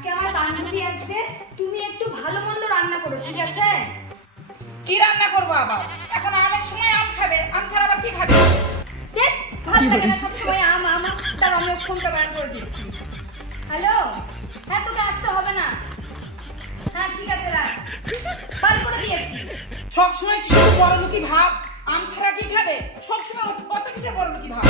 আজকে আমার বান্ধবী আসবে, তুমি একটু ভালো মন্দ রান্না করো, ঠিক আছে? কি রান্না করবো আবার? এখন আমের সময় আম খাবে, আম ছাড়া আবার কি খাবে? দেখ, ভালো লাগে না সব সময় আম আম। তার আমি ফোনটা বার করে দিচ্ছি। হ্যালো, হ্যাঁ তোকে আসতে হবে না। হ্যাঁ ঠিক আছে, রাখ, বার করে দিয়েছি। সবসময় শুধু বড়লোকি ভাব, আম ছাড়া কি খাবে? সবসময় কত কিসের বড়লোকি ভাব।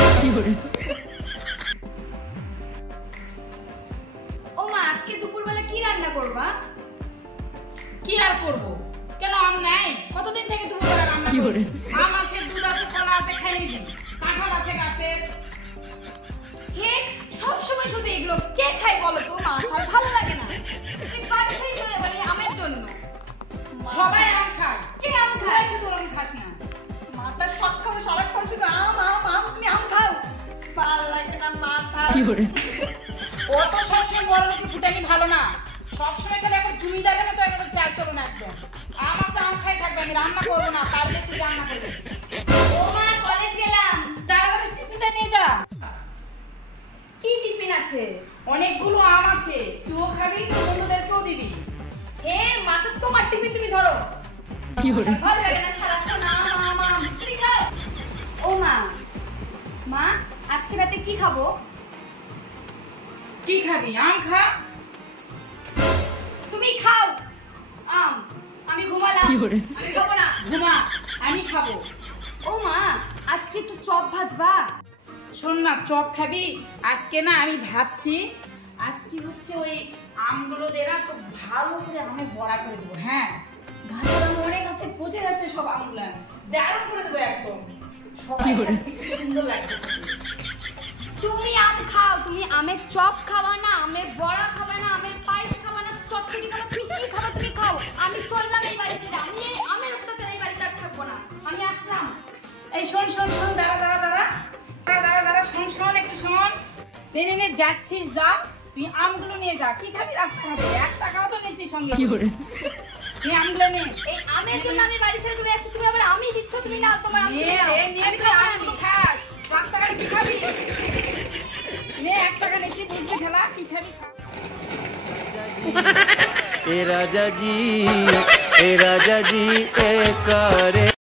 ও মা, আজকে দুপুরবেলা কি রান্না করবা? কি আর করব? কেন আম নাই? কতদিন থেকে দুপুরবেলা রান্না করি? আম আছে, দুধ আছে, কলা আছে, খাইয়ে দিই। কাঁঠাল আছে গাছে। হে, সব সময় শুধু এগুলো কে খায় বলো তো? মা, আর ভালো লাগে না। তুই বাড়ি ছেড়ে চলে যাবে আমের জন্য। সবাই আম খায়। কে আম খায়? শুধু আম খাস না। মাথা শখ খাবে সারাক্ষণ শুধু আম আম আম। তুমি আম খাও? ভালো লাগে না মাথা। ও তো সবসময় বড়লোকি ফুটানি ভালো না। সবসময় খালি এখন জমিদারের মতো একদম চাল চলো না একদম। আম আছে, আম খাই থাকবে, আমি রান্না করবো না, পারলে তুই রান্না করবি। ও মা, কলেজ গেলাম। তাড়াতাড়ি টিফিনটা নিয়ে যা। কি টিফিন আছে? অনেকগুলো আম আছে, তুইও খাবি, তোর বন্ধুদেরকেও দিবি। হে মাথা, তোমার টিফিন তুমি ধরো। ভালো লাগে না সারাক্ষণ আম আম আম। তুমি খাও। ও মা, মা আজকে রাতে কি খাবো? কি খাবি? আম খা। তুমি খাও আম, আমি ঘুমালাম। আমি খাবো না। ঘুমা, আমি খাবো। ও মা, আজকে একটু চপ ভাজবা? শোন না, চপ খাবি? আজকে না আমি ভাবছি আজকে হচ্ছে ওই আমগুলো দেনা তো ভালো করে আমি বড়া করে দেবো। হ্যাঁ, গাছের আম অনেক আছে, পচে যাচ্ছে সব আমগুলা, দারুণ করে দেবো একদম। সবাই খাচ্ছে, কি সুন্দর লাগছে। তুমি আম খাও, তুমি আমের চপ খাবা না, আমের বড়া খাবা না, আমের পায়েস খাবা না, চটচটি খাবা? তুমি কি খাবা? তুমি খাও। আমি চললাম এই বাড়ি ছেড়ে। আমি এই আমের অত্যাচার এই বাড়িতে আর থাকবো না। আমি আসলাম। এই শোন শোন শোন, দাঁড়া দাঁড়া দাঁড়া দাঁড়া দাঁড়া, শোন শোন, একটু শোন। নে যাচ্ছিস, যা, তুই আমগুলো নিয়ে যা। কি খাবি রাস্তাঘাটে? 1 টাকাও তো নিসনি সঙ্গে। তুই আমগুলো নে। এই আমের জন্য আমি বাড়ি ছেড়ে চলে আসছি, তুমি আবার আমি দিচ্ছ? তুমি না, তোমার আম নিয়ে আমি খাবো না। আমগুলো খাস, রাস্তাঘাটে কি খাবি? নে, 1 টাকা নিসনি, বুঝবি খেলা, কি খাবি খা। ए राजा जी ए करे